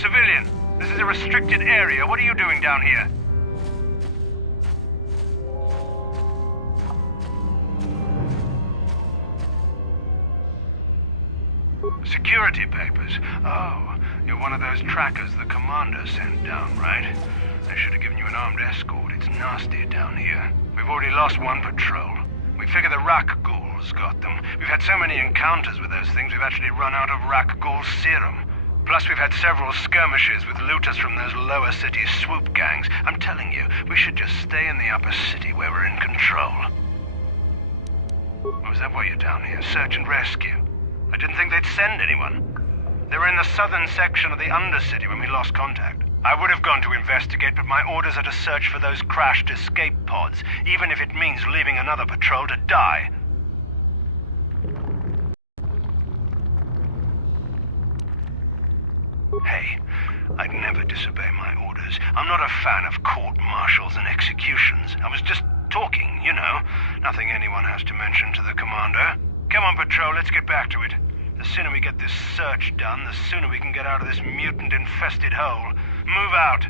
Civilian, this is a restricted area. What are you doing down here? Security papers. Oh, you're one of those trackers the commander sent down, right? They should have given you an armed escort. It's nasty down here. We've already lost one patrol. We figure the Rak ghouls got them. We've had so many encounters with those things, we've actually run out of Rak ghoul serum. Plus, we've had several skirmishes with looters from those lower city swoop gangs. I'm telling you, we should just stay in the upper city where we're in control. Oh, is that why you're down here? Search and rescue? I didn't think they'd send anyone. They were in the southern section of the Undercity when we lost contact. I would have gone to investigate, but my orders are to search for those crashed escape pods, even if it means leaving another patrol to die. Hey, I'd never disobey my orders. I'm not a fan of court-martials and executions. I was just talking, you know. Nothing anyone has to mention to the commander. Come on, patrol, let's get back to it. The sooner we get this search done, the sooner we can get out of this mutant-infested hole. Move out.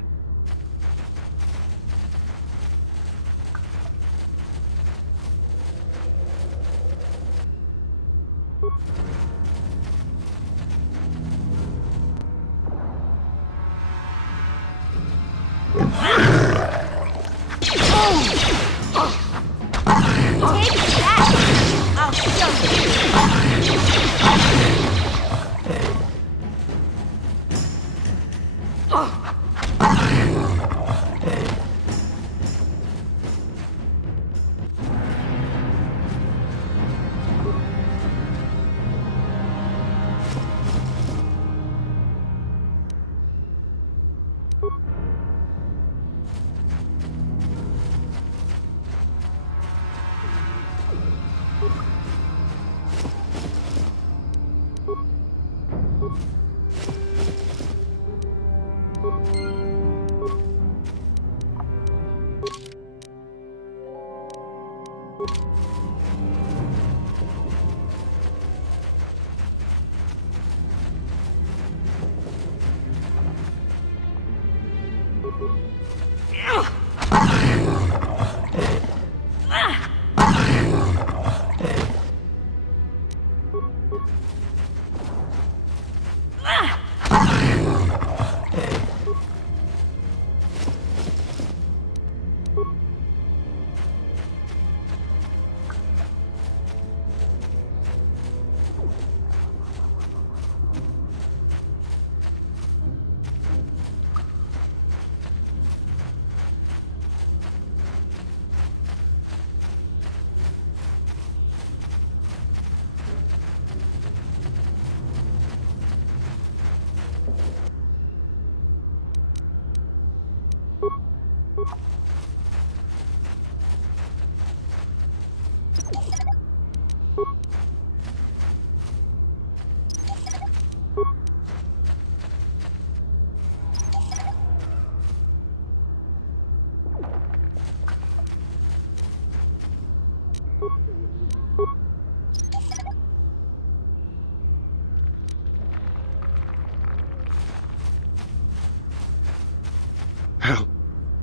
Take that! I'll show you!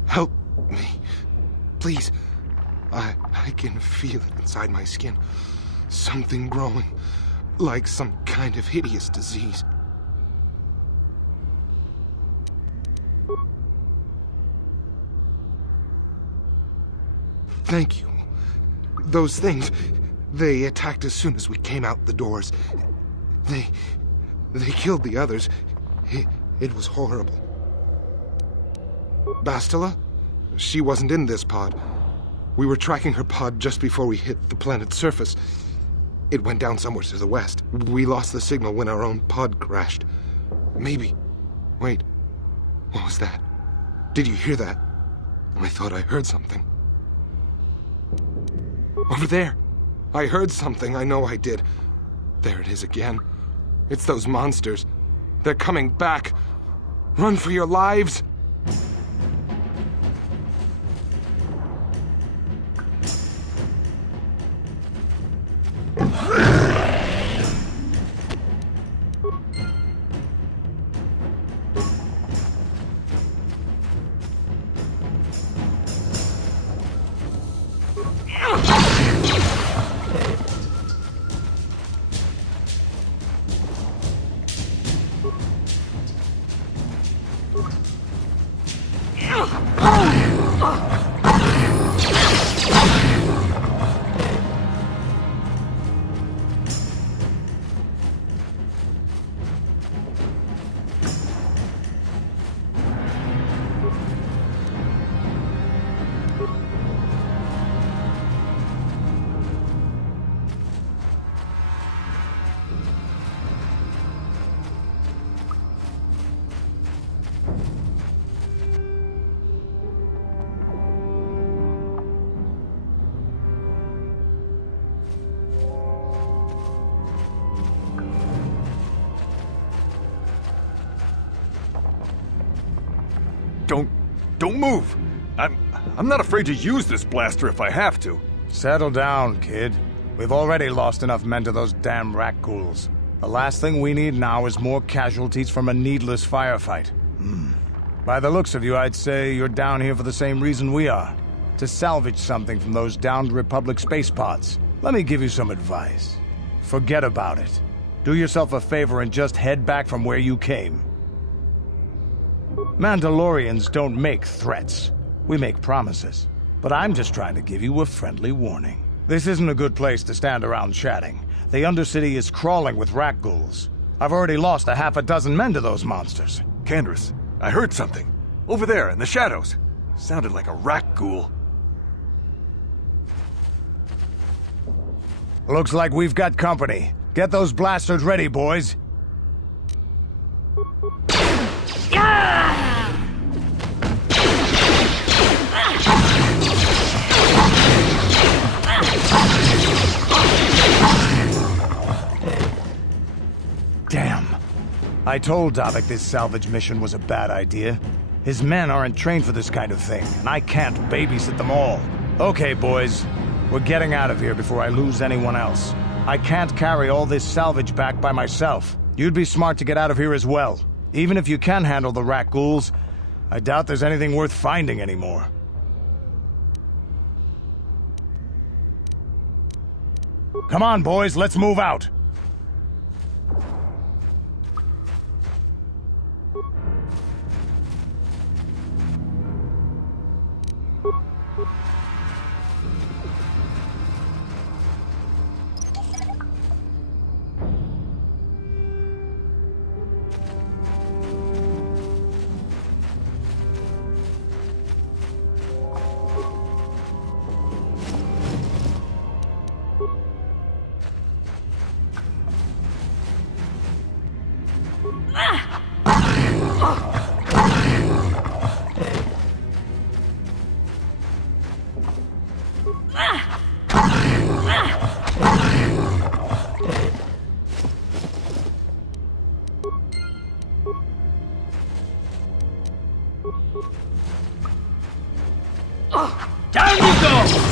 Help me. Please. I can feel it inside my skin. Something growing. Like some kind of hideous disease. Thank you. Those things, they attacked as soon as we came out the doors. They killed the others. It was horrible. Bastilla? She wasn't in this pod. We were tracking her pod just before we hit the planet's surface. It went down somewhere to the west. We lost the signal when our own pod crashed. Maybe. Wait. What was that? Did you hear that? I thought I heard something. Over there. I heard something. I know I did. There it is again. It's those monsters. They're coming back. Run for your lives! Don't move! I'm not afraid to use this blaster if I have to. Settle down, kid. We've already lost enough men to those damn rat ghouls. The last thing we need now is more casualties from a needless firefight. By the looks of you, I'd say you're down here for the same reason we are. To salvage something from those downed Republic space pods. Let me give you some advice. Forget about it. Do yourself a favor and just head back from where you came. Mandalorians don't make threats. We make promises. But I'm just trying to give you a friendly warning. This isn't a good place to stand around chatting. The Undercity is crawling with rat ghouls. I've already lost a half a dozen men to those monsters. Candace, I heard something. Over there, in the shadows. Sounded like a rat ghoul. Looks like we've got company. Get those blasters ready, boys. Damn. I told Davik this salvage mission was a bad idea. His men aren't trained for this kind of thing, and I can't babysit them all. Okay, boys. We're getting out of here before I lose anyone else. I can't carry all this salvage back by myself. You'd be smart to get out of here as well. Even if you can handle the rat ghouls, I doubt there's anything worth finding anymore. Come on, boys, let's move out. Down you go!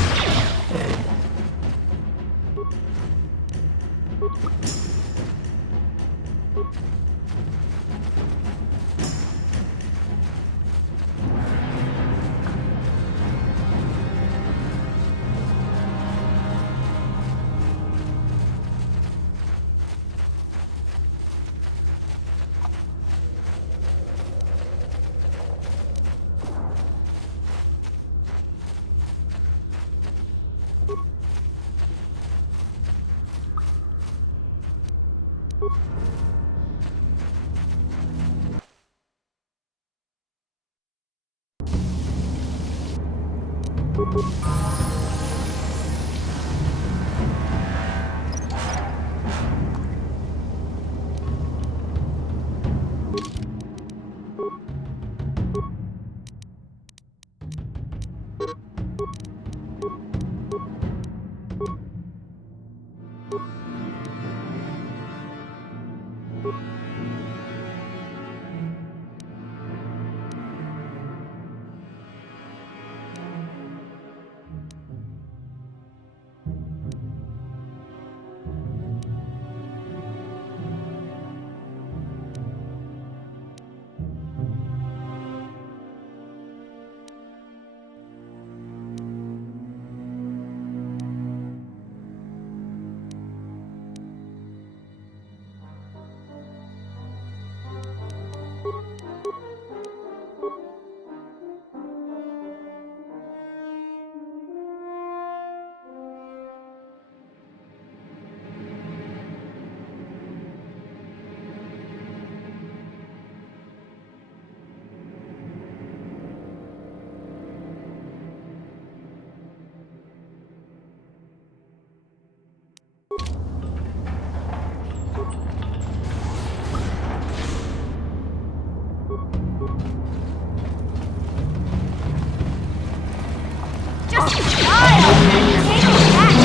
Just die already! Take it back!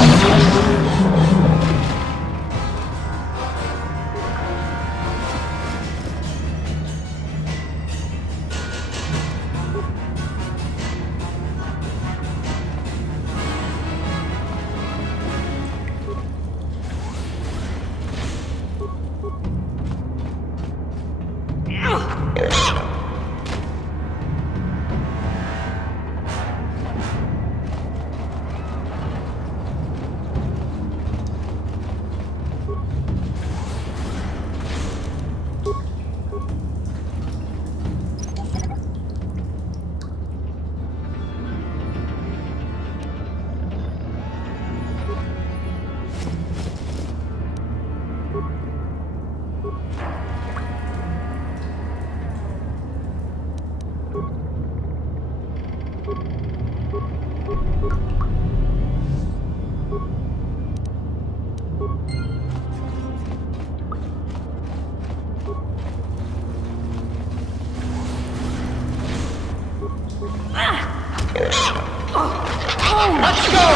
Let's go!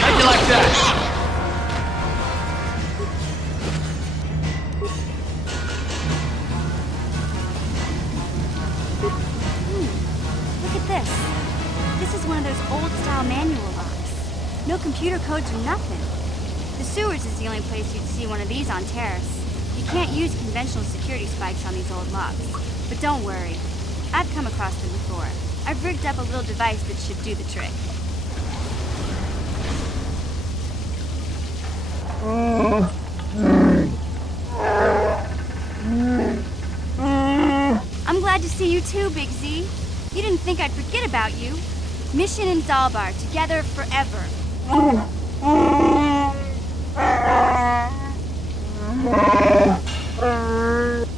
How'd you like that? Look at this. This is one of those old-style manual locks. No computer codes or nothing. The sewers is the only place you'd see one of these on Terrace. You can't use conventional security spikes on these old locks. But don't worry. I've come across them before. I've rigged up a little device that should do the trick. I'm glad to see you too, Big Z. You didn't think I'd forget about you. Mission and Zalbar, together forever.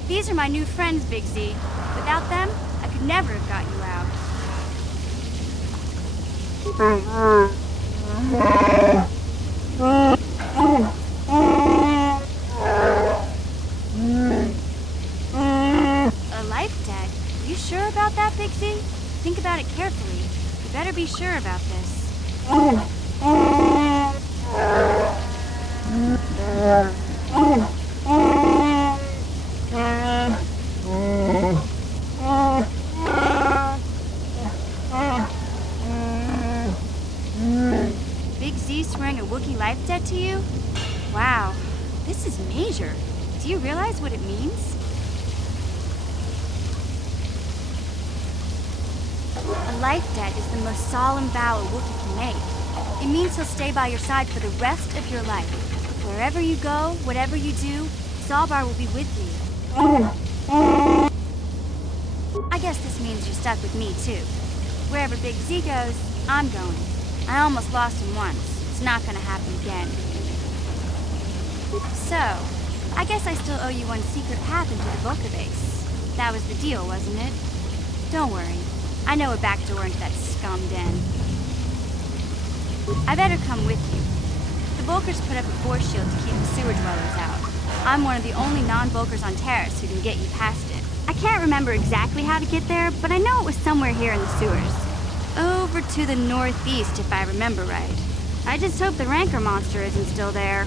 These are my new friends, Big Z. Without them, I could never have got you out. A life debt? You sure about that, Big Z? Think about it carefully. You better be sure about this. Big Z swearing a Wookiee life debt to you? Wow, this is major. Do you realize what it means? A life debt is the most solemn vow a Wookiee can make. It means he'll stay by your side for the rest of your life. Wherever you go, whatever you do, Zalbar will be with you. I guess this means you're stuck with me, too. Wherever Big Z goes, I'm going. I almost lost him once. It's not gonna happen again. So, I guess I still owe you one secret path into the Volker base. That was the deal, wasn't it? Don't worry. I know a back door into that scum den. I better come with you. The Volkers put up a force shield to keep the sewer dwellers out. I'm one of the only non-Volkers on Terrace who can get you past it. I can't remember exactly how to get there, but I know it was somewhere here in the sewers. Over to the northeast, if I remember right. I just hope the Rancor monster isn't still there.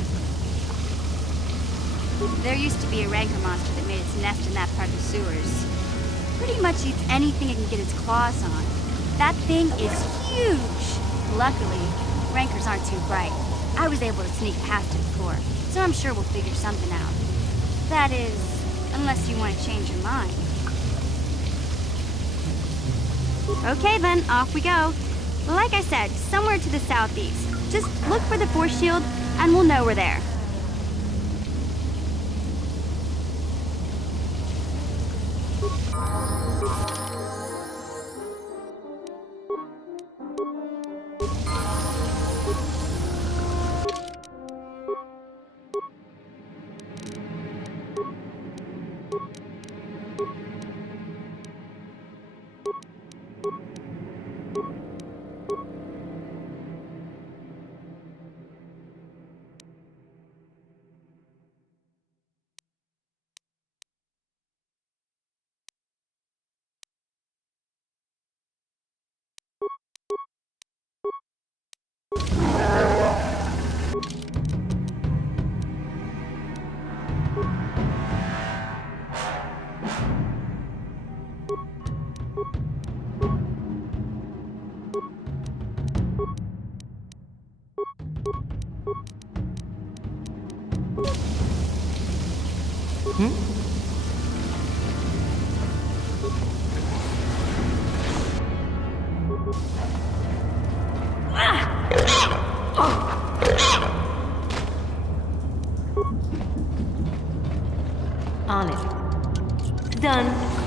There used to be a Rancor monster that made its nest in that part of the sewers. Pretty much eats anything it can get its claws on. That thing is huge! Luckily, Rancors aren't too bright. I was able to sneak past it before, so I'm sure we'll figure something out. That is, unless you want to change your mind. Okay then, off we go. Like I said, somewhere to the southeast. Just look for the force shield, and we'll know we're there. On it. Done.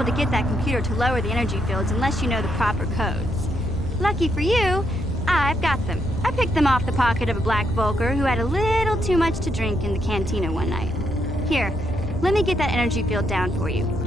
able to get that computer to lower the energy fields unless you know the proper codes. Lucky for you, I've got them. I picked them off the pocket of a black Volker who had a little too much to drink in the cantina one night. Here, let me get that energy field down for you.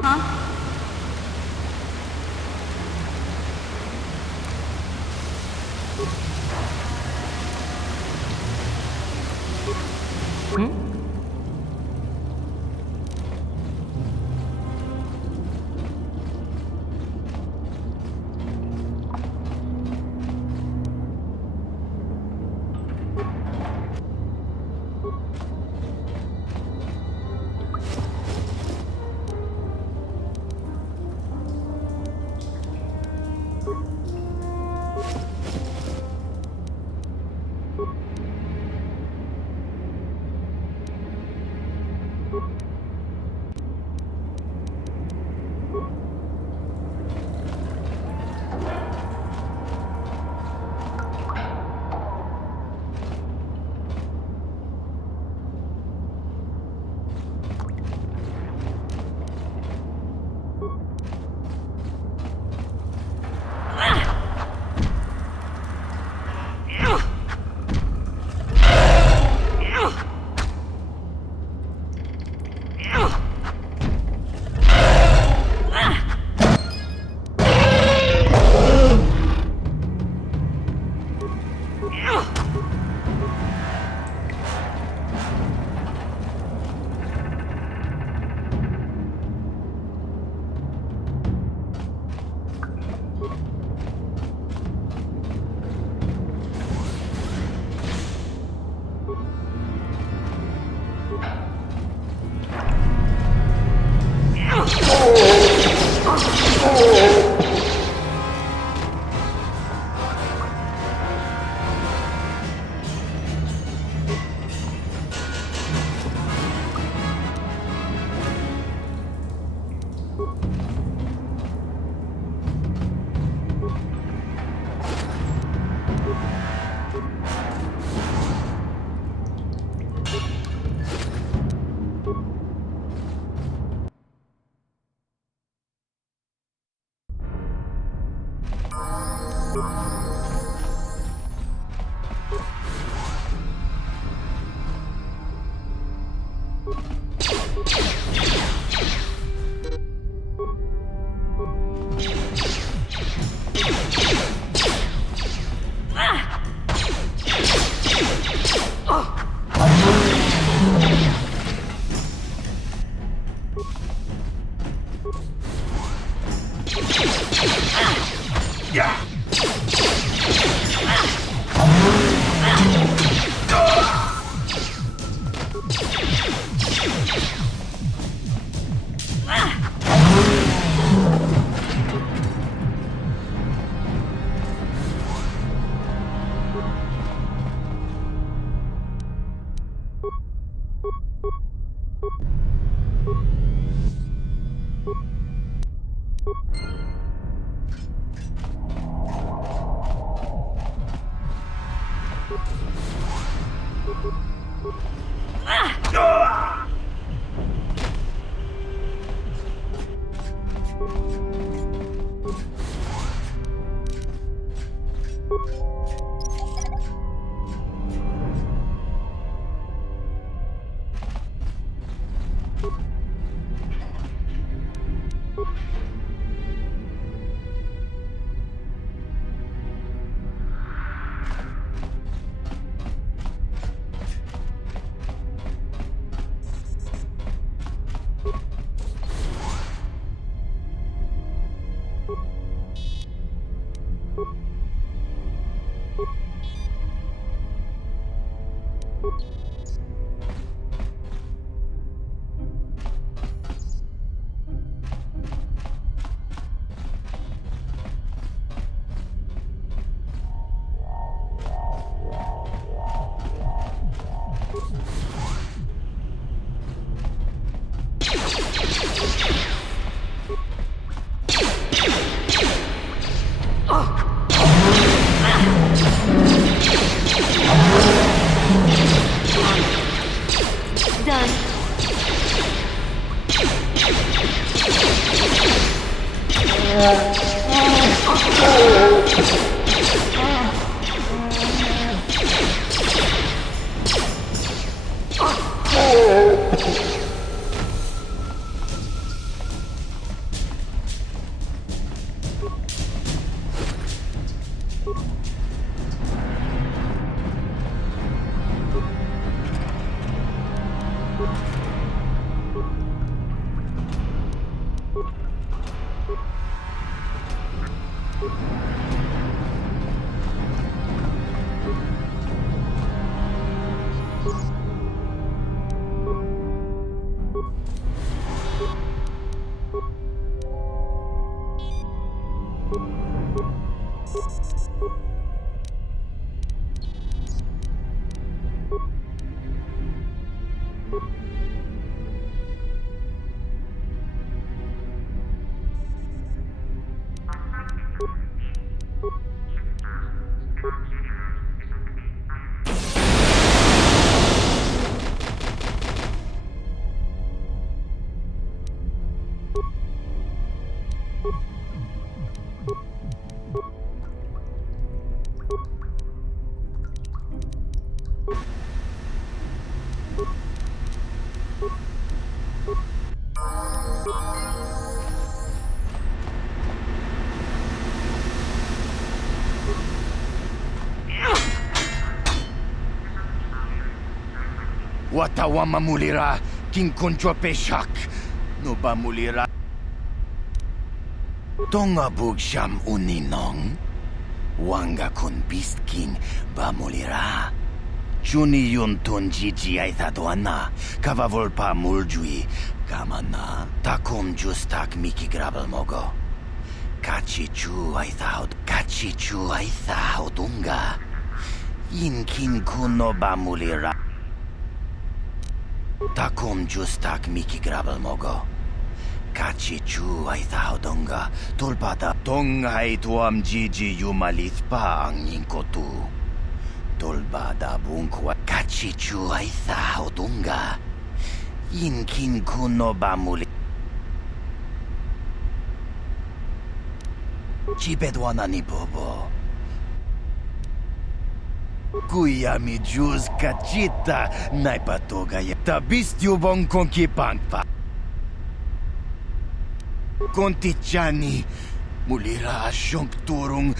Huh? Done. Watawama mulira, kinkunjo peshak. No ba mulira? Tonga bugsham uninong. Wanga kun beast king ba mulira. Juni yun tun jiji aithadoana. Kavavolpa muljui. Kamana. Takum justak miki grabel mogo. Kachichu aithaud. Kachichu aithaudunga. Inkin kuno ba mulira. Takum justak miki grabel mogo. Kachichu ay thaudonga. Tulpada tonga ay tuam jiji yumalit pa ang yinkotu. Tulbada bunkwa. Kachichu ay thaudonga. Inkin kuno bamuli. Chibedwana ni bobo. Kuya mi juz kachita naipatoga ya tabist yubong konkipangpa. Kontichani mulira asyomturung.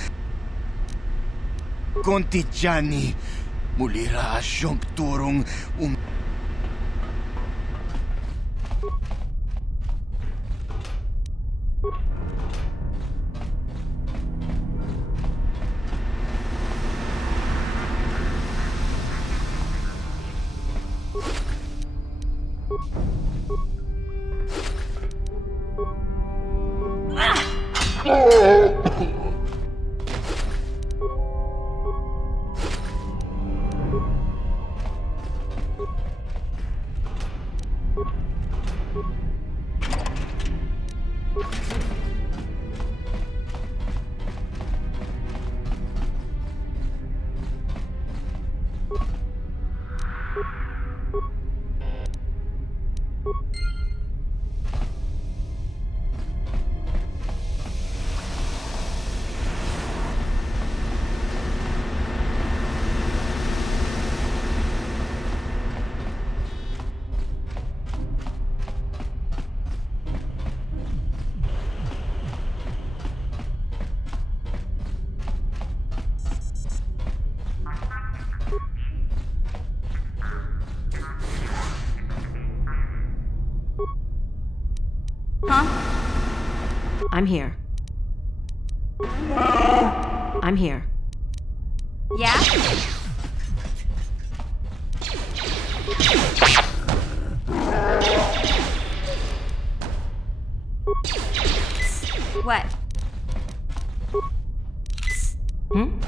Kontichani mulira asyomturung I'm here. I'm here. Yeah? What? Hmm?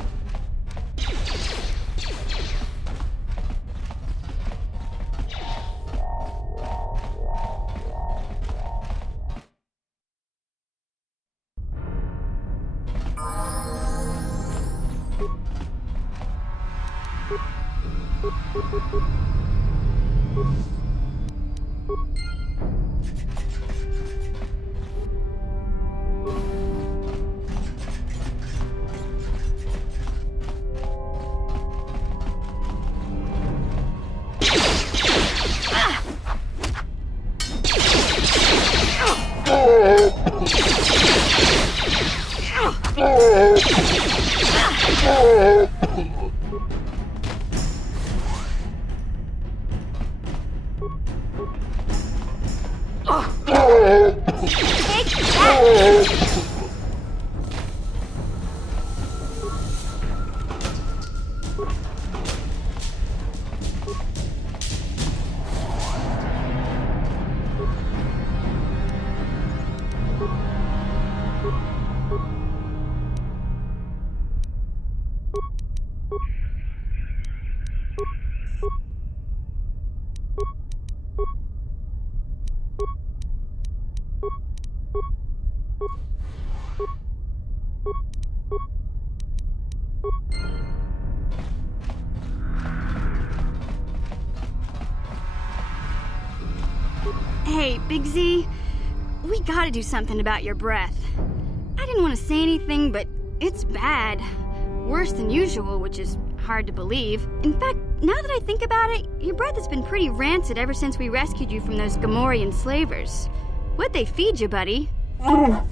Take that! Hey, Big Z, we gotta do something about your breath. I didn't want to say anything, but it's bad. Worse than usual, which is hard to believe. In fact, now that I think about it, your breath has been pretty rancid ever since we rescued you from those Gamorrean slavers. What'd they feed you, buddy? Oh,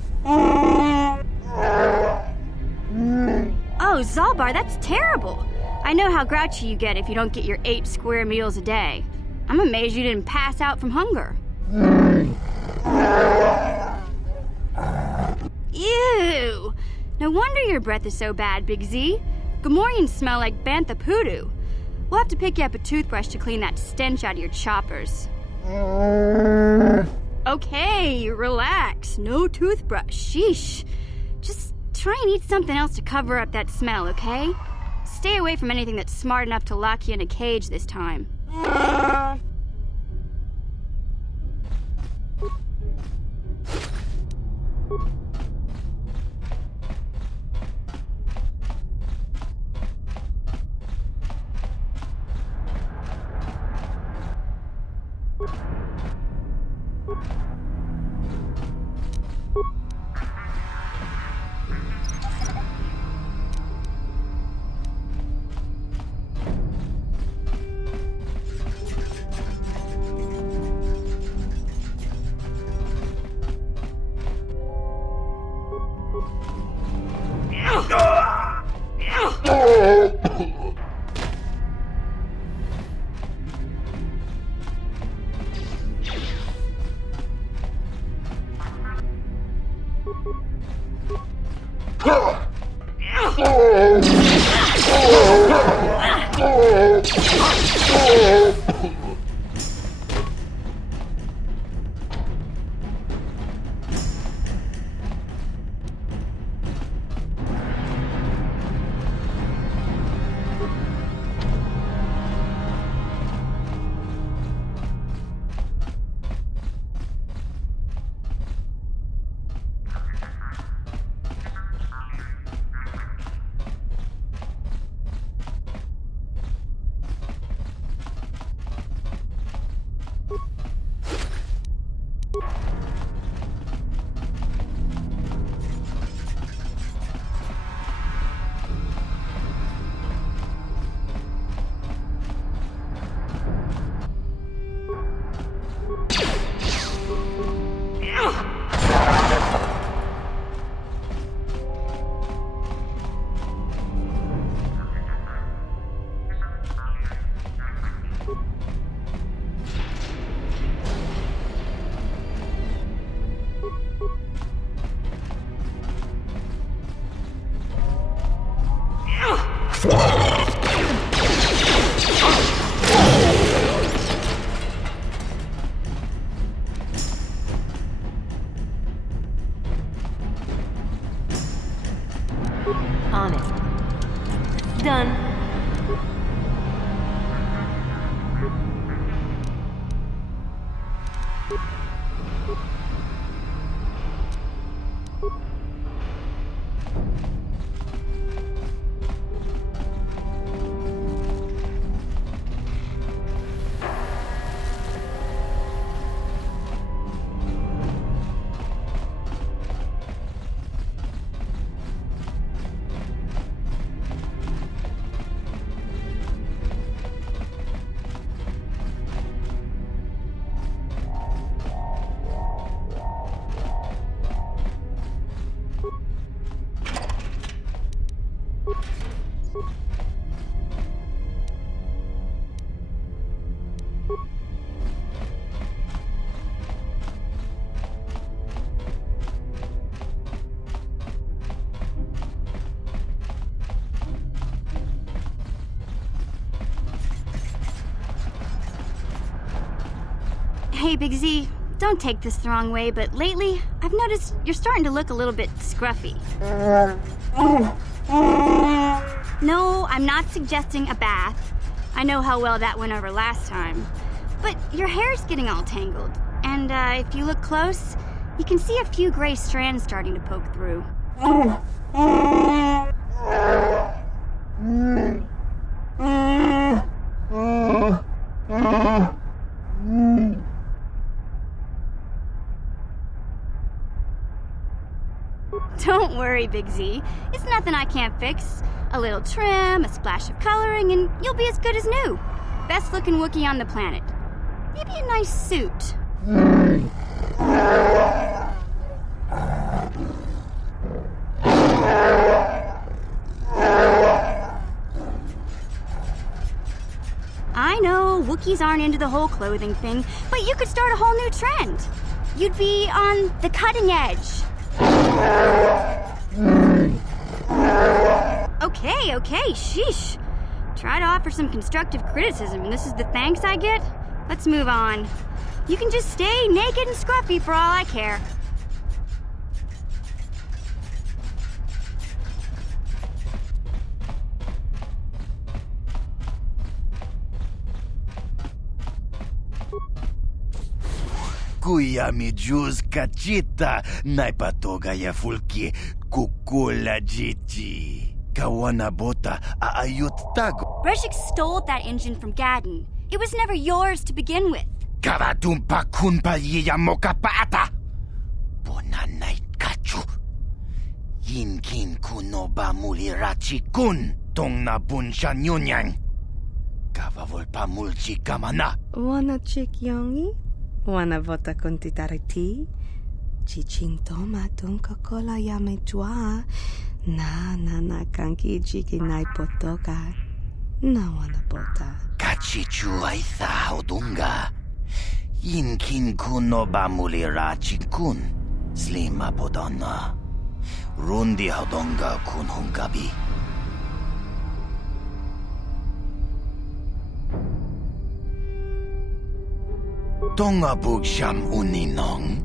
Zalbar, that's terrible. I know how grouchy you get if you don't get your 8 square meals a day. I'm amazed you didn't pass out from hunger. Ew! No wonder your breath is so bad, Big Z. Gamorreans smell like bantha poodoo. We'll have to pick you up a toothbrush to clean that stench out of your choppers. Okay, relax. No toothbrush. Sheesh. Just try and eat something else to cover up that smell, okay? Stay away from anything that's smart enough to lock you in a cage this time. Hey, Big Z, don't take this the wrong way, but lately, I've noticed you're starting to look a little bit scruffy. No, I'm not suggesting a bath. I know how well that went over last time. But your hair's getting all tangled, and if you look close, you can see a few gray strands starting to poke through. Don't worry, Big Z. It's nothing I can't fix. A little trim, a splash of coloring, and you'll be as good as new. Best looking Wookiee on the planet. Maybe a nice suit. I know, Wookiees aren't into the whole clothing thing, but you could start a whole new trend. You'd be on the cutting edge. Okay, sheesh. Try to offer some constructive criticism, and this is the thanks I get? Let's move on. You can just stay naked and scruffy for all I care. Kuya mi juz kachita naipatoga ya fulki kukula jiji. Kawana bota aayut tago. Reshik stole that engine from Gadden. It was never yours to begin with. Karadumpa kunpa yiyamoka paata. Bonanay kachu. Yinkin kunoba mulirachi kun. Tong na bunsha nyunyang. Kavavolpa mulchi kamana. Wanna chick yongi? Wanna vota kontitariti? Chichintoma tunka kola yame jua. Na kanki jiki nai potoka. Na wana bota. Kachichu aitha haudunga. Yinkin kuno bamulira chikun. Slima podonna. Rundi haudonga kun hungabi. Tonga bugsham uninong.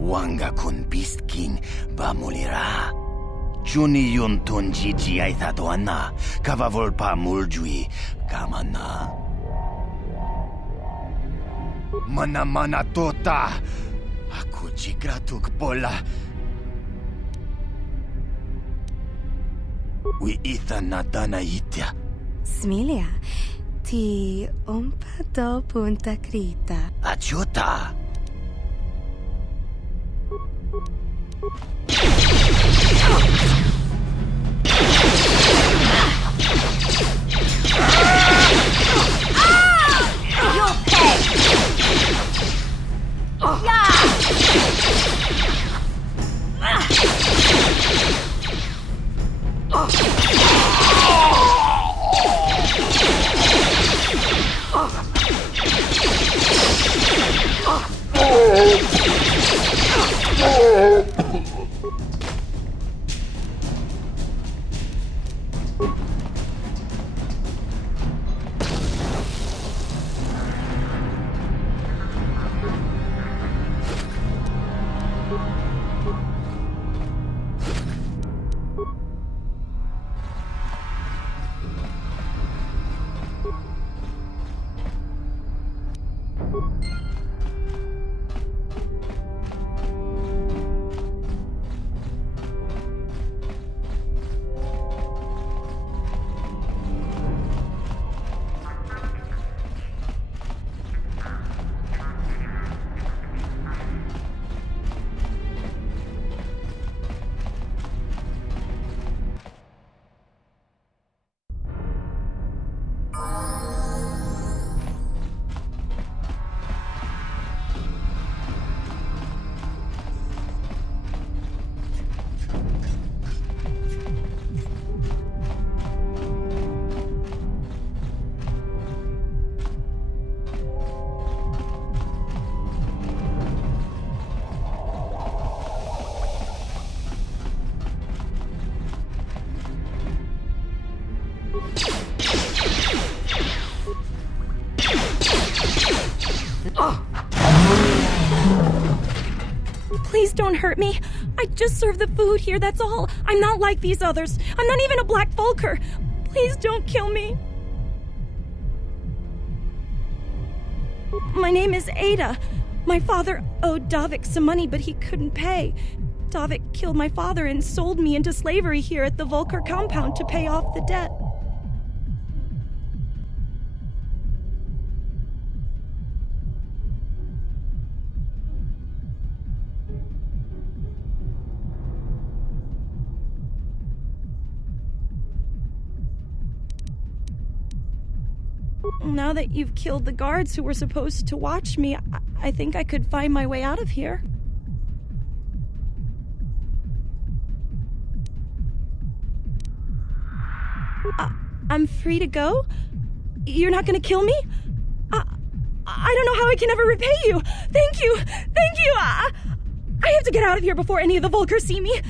Wanga kun beast king bamulira. Juni yun tunjiji aitha doana. Kavavolpa muljui kamana. Mana tota. Aku jigratuk bola. Wi itha nadana itya. Smilia, ti umpa do punta krita. Achuta. You'll pay! Please don't hurt me. I just serve the food here, that's all. I'm not like these others. I'm not even a Black Volker. Please don't kill me. My name is Ada. My father owed Davik some money, but he couldn't pay. Davik killed my father and sold me into slavery here at the Volker compound to pay off the debt. Now that you've killed the guards who were supposed to watch me, I think I could find my way out of here. I'm free to go? You're not gonna kill me? I don't know how I can ever repay you. Thank you. Thank you. I have to get out of here before any of the Volkers see me.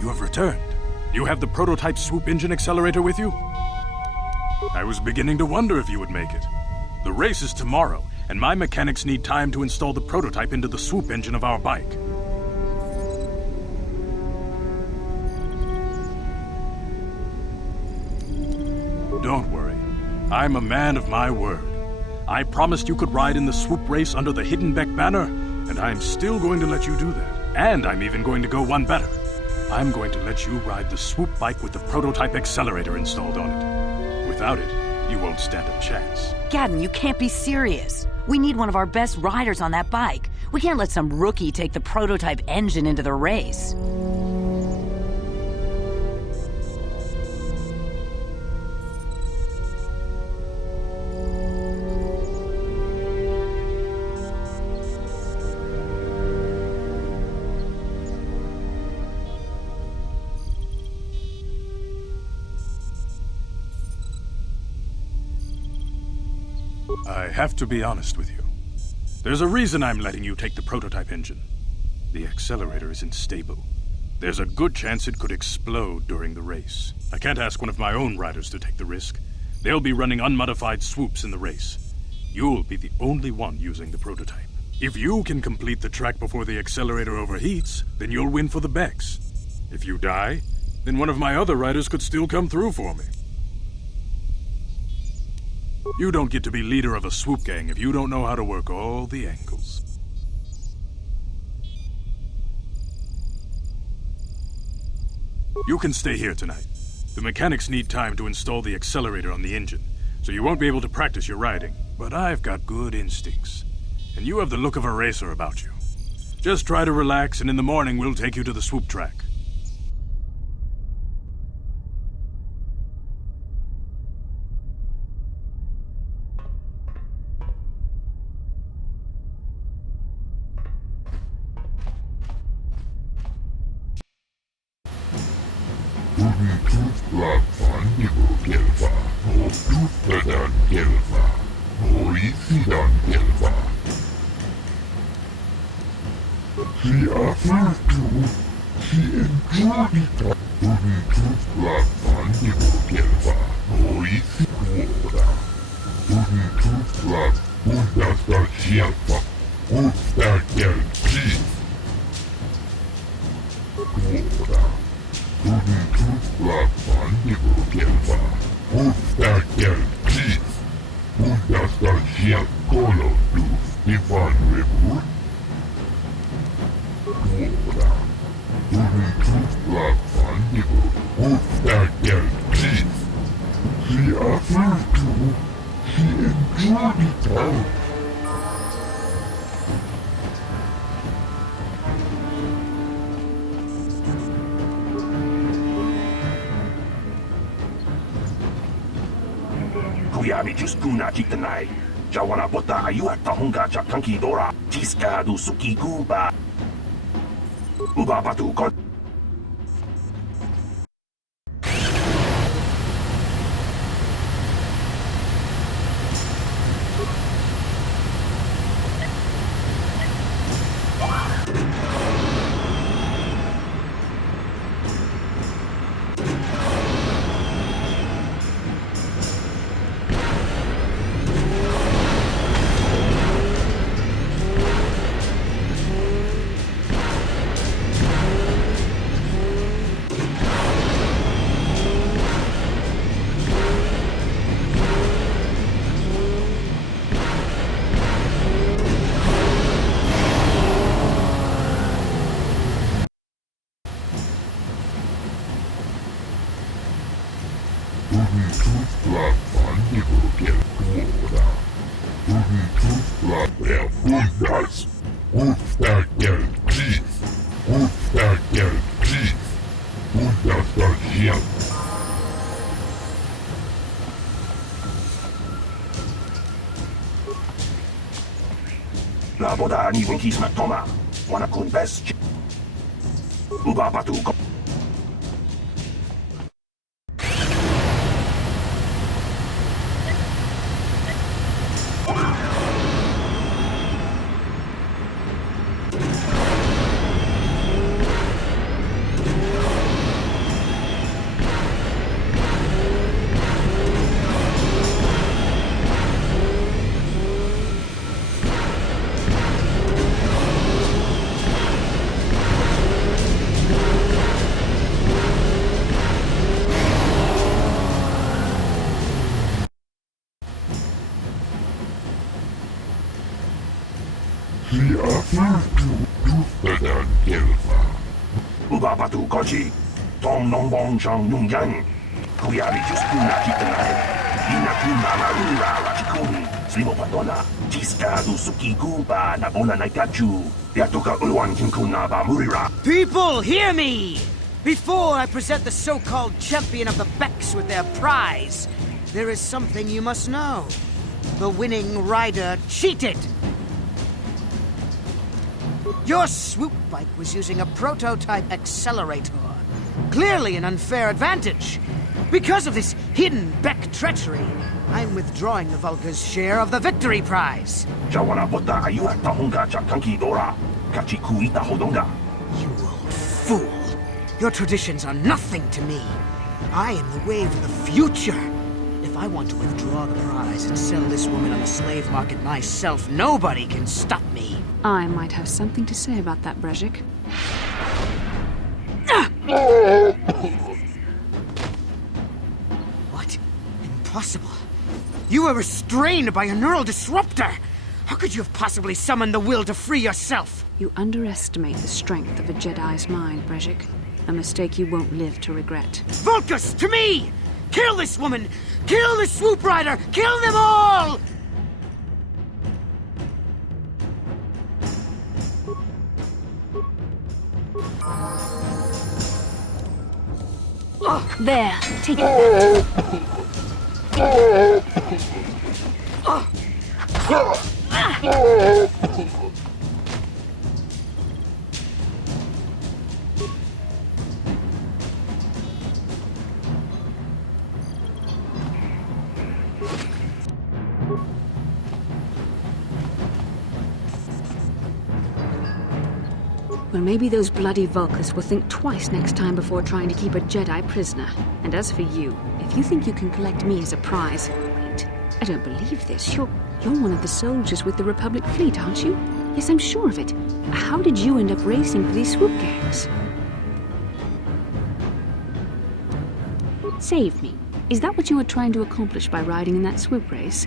You have returned. You have the prototype swoop engine accelerator with you? I was beginning to wonder if you would make it. The race is tomorrow, and my mechanics need time to install the prototype into the swoop engine of our bike. Don't worry. I'm a man of my word. I promised you could ride in the swoop race under the Hiddenbeck banner, and I'm still going to let you do that. And I'm even going to go one better. I'm going to let you ride the swoop bike with the prototype accelerator installed on it. Without it, you won't stand a chance. Gadden, you can't be serious. We need one of our best riders on that bike. We can't let some rookie take the prototype engine into the race. I have to be honest with you. There's a reason I'm letting you take the prototype engine. The accelerator isn't stable. There's a good chance it could explode during the race. I can't ask one of my own riders to take the risk. They'll be running unmodified swoops in the race. You'll be the only one using the prototype. If you can complete the track before the accelerator overheats, then you'll win for the Becks. If you die, then one of my other riders could still come through for me. You don't get to be leader of a swoop gang if you don't know how to work all the angles. You can stay here tonight. The mechanics need time to install the accelerator on the engine, so you won't be able to practice your riding. But I've got good instincts, and you have the look of a racer about you. Just try to relax, and in the morning we'll take you to the swoop track. Kuyami Juskuna Chitanai. Jawana Bota Ayua Tahunga Chakanki Dora. Tiska du Suki Kuba. Uba Batu Kon. La boda ni winkis matoma. Wana kun best. Uba Batu Kon. Uba Batu Koji. Tom Nong Bong Chang Nung Yang. Kuyami Juskuna Chitanai. Inakuna Marura Rachikun. Slimo Patona. Tiska du Suki Kuba Nabona Naikachu. Yatoka Ulwan Kinkuna Ba Murira. People, hear me! Before I present the so-called champion of the Becks with their prize, there is something you must know. The winning rider cheated! Your swoop bike was using a prototype accelerator. Clearly an unfair advantage. Because of this hidden Beck treachery, I'm withdrawing the Vulca's share of the victory prize. Jawana Bota Ayua Tahunga Chakanki Dora. Kachiku Ita Hodonga. You old fool. Your traditions are nothing to me. I am the wave of the future. If I want to withdraw the prize and sell this woman on the slave market myself, nobody can stop me. I might have something to say about that, Brezhik. What? Impossible. You were restrained by a neural disruptor. How could you have possibly summoned the will to free yourself? You underestimate the strength of a Jedi's mind, Brezhik. A mistake you won't live to regret. Vulcus, to me! Kill this woman! Kill the swoop rider! Kill them all! There, take it Well, maybe those bloody Vulkars will think twice next time before trying to keep a Jedi prisoner. And as for you, if you think you can collect me as a prize... Wait, I don't believe this. You're one of the soldiers with the Republic fleet, aren't you? Yes, I'm sure of it. How did you end up racing for these swoop gangs? Save me. Is that what you were trying to accomplish by riding in that swoop race?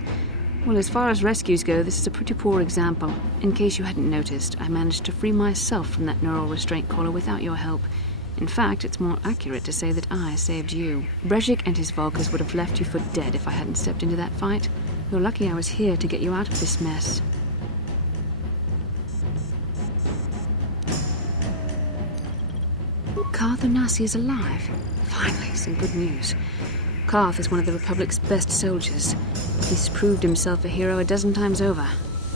Well, as far as rescues go, this is a pretty poor example. In case you hadn't noticed, I managed to free myself from that neural restraint collar without your help. In fact, it's more accurate to say that I saved you. Brejik and his Vulkars would have left you for dead if I hadn't stepped into that fight. You're lucky I was here to get you out of this mess. Karth Onasi is alive. Finally, some good news. Karth is one of the Republic's best soldiers. He's proved himself a hero a dozen times over.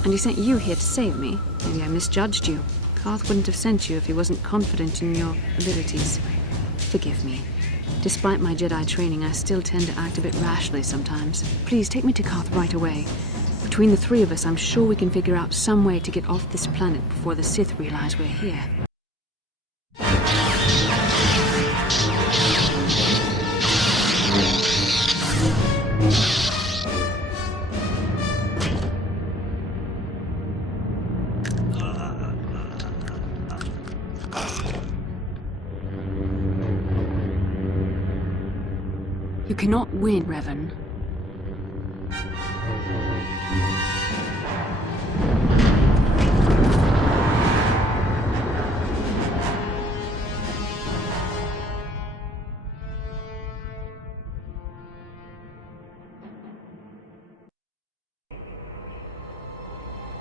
And he sent you here to save me. Maybe I misjudged you. Karth wouldn't have sent you if he wasn't confident in your abilities. Forgive me. Despite my Jedi training, I still tend to act a bit rashly sometimes. Please, take me to Karth right away. Between the three of us, I'm sure we can figure out some way to get off this planet before the Sith realize we're here. You cannot win, Revan.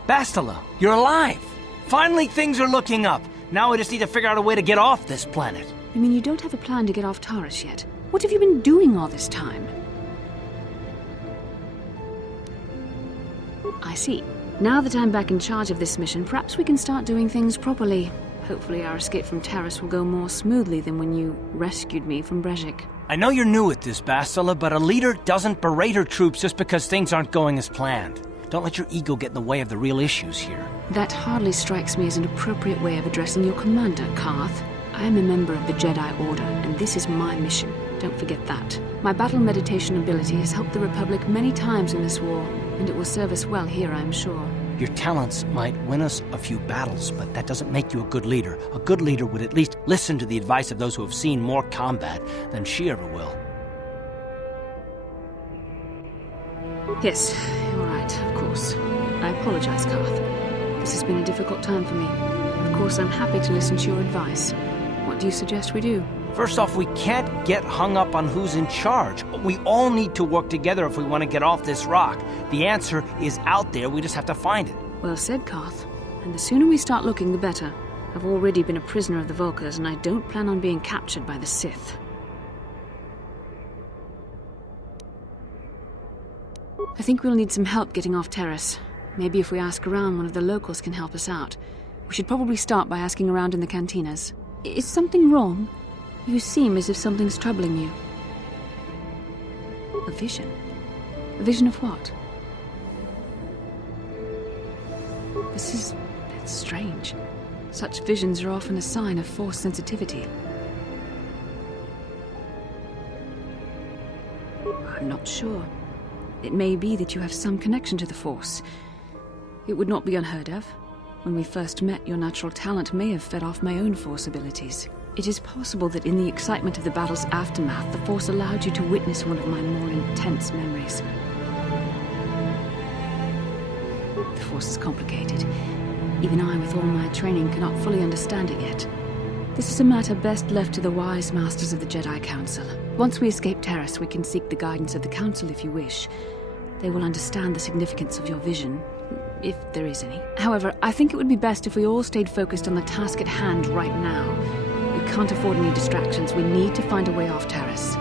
Bastilla, you're alive! Finally, things are looking up. Now we just need to figure out a way to get off this planet. You mean you don't have a plan to get off Taurus yet? What have you been doing all this time? I see. Now that I'm back in charge of this mission, perhaps we can start doing things properly. Hopefully our escape from Taurus will go more smoothly than when you rescued me from Brejik. I know you're new at this, Bastilla, but a leader doesn't berate her troops just because things aren't going as planned. Don't let your ego get in the way of the real issues here. That hardly strikes me as an appropriate way of addressing your commander, Karth. I am a member of the Jedi Order, and this is my mission. Don't forget that. My battle meditation ability has helped the Republic many times in this war, and it will serve us well here, I'm sure. Your talents might win us a few battles, but that doesn't make you a good leader. A good leader would at least listen to the advice of those who have seen more combat than she ever will. Yes, you're right, of course. I apologize, Karth. This has been a difficult time for me. Of course, I'm happy to listen to your advice. What do you suggest we do? First off, we can't get hung up on who's in charge. We all need to work together if we want to get off this rock. The answer is out there, we just have to find it. Well said, Karth. And the sooner we start looking, the better. I've already been a prisoner of the Vulkars, and I don't plan on being captured by the Sith. I think we'll need some help getting off Taurus. Maybe if we ask around, one of the locals can help us out. We should probably start by asking around in the cantinas. Is something wrong? You seem as if something's troubling you. A vision? A vision of what? It's strange. Such visions are often a sign of Force sensitivity. I'm not sure. It may be that you have some connection to the Force. It would not be unheard of. When we first met, your natural talent may have fed off my own Force abilities. It is possible that in the excitement of the battle's aftermath, the Force allowed you to witness one of my more intense memories. The Force is complicated. Even I, with all my training, cannot fully understand it yet. This is a matter best left to the wise masters of the Jedi Council. Once we escape Taurus, we can seek the guidance of the Council if you wish. They will understand the significance of your vision, if there is any. However, I think it would be best if we all stayed focused on the task at hand right now. We can't afford any distractions. We need to find a way off Taurus.